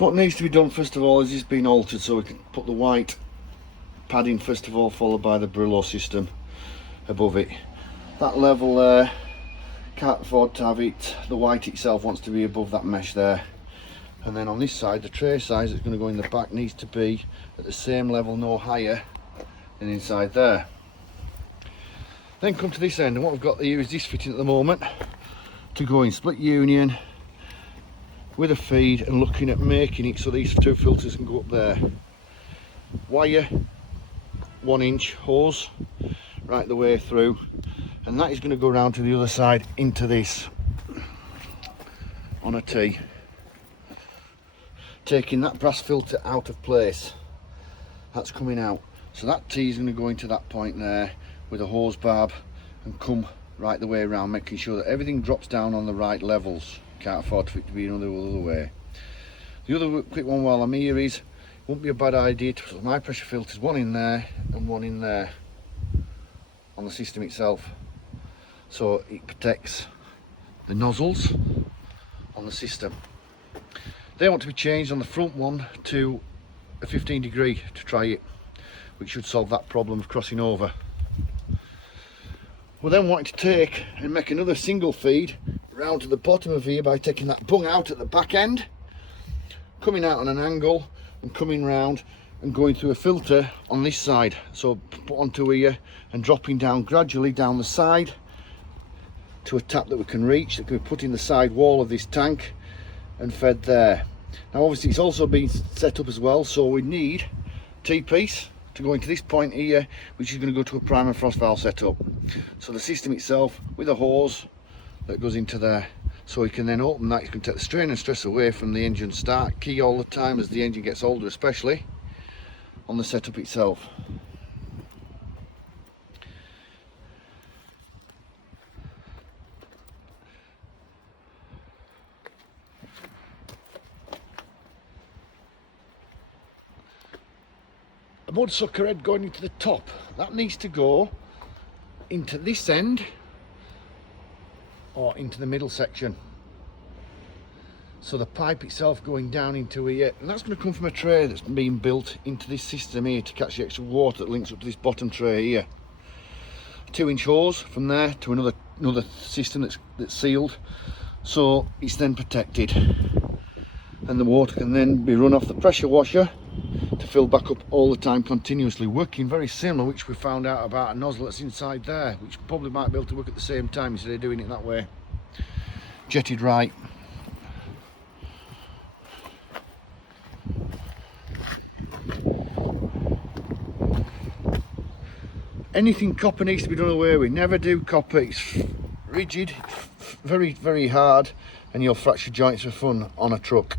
So what needs to be done first of all is this being altered, so we can put the white padding first of all, followed by the Brillo system above it. That level there, can't afford to have it, the white itself wants to be above that mesh there. And then on this side, the tray size that's going to go in the back needs to be at the same level, no higher than inside there. Then come to this end, and what we've got here is this fitting at the moment to go in split union with a feed, and looking at making it so these two filters can go up there. Wire 1 inch hose right the way through, and that is going to go around to the other side into this on a T, taking that brass filter out of place. That's coming out, so that T is going to go into that point there with a hose barb and come right the way around, making sure that everything drops down on the right levels. Can't afford for it to be another way. The other quick one while I'm here is, it won't be a bad idea to put my pressure filters, one in there and one in there on the system itself, so it protects the nozzles on the system. They want to be changed on the front one to a 15 degree to try it, which should solve that problem of crossing over. We're then wanting to take and make another single feed round to the bottom of here by taking that bung out at the back end, coming out on an angle and coming round and going through a filter on this side. So put onto here and dropping down gradually down the side to a tap that we can reach, that can be put in the side wall of this tank and fed there. Now obviously it's also been set up as well, so we need T-piece to go into this point here, which is going to go to a primer frost valve setup. So the system itself with a hose that goes into there, so we can then open that. You can take the strain and stress away from the engine start key all the time as the engine gets older, especially on the setup itself. A mud sucker head going into the top, that needs to go into this end or into the middle section, so the pipe itself going down into here, and that's going to come from a tray that's been built into this system here to catch the extra water that links up to this bottom tray here. A 2-inch hose from there to another system that's sealed, so it's then protected, and the water can then be run off the pressure washer to fill back up all the time continuously, working very similar, which we found out about a nozzle that's inside there, which probably might be able to work at the same time instead of doing it that way. Jetted right. Anything copper needs to be done away with. Never do copper, it's rigid, very hard, and you'll fracture joints for fun on a truck.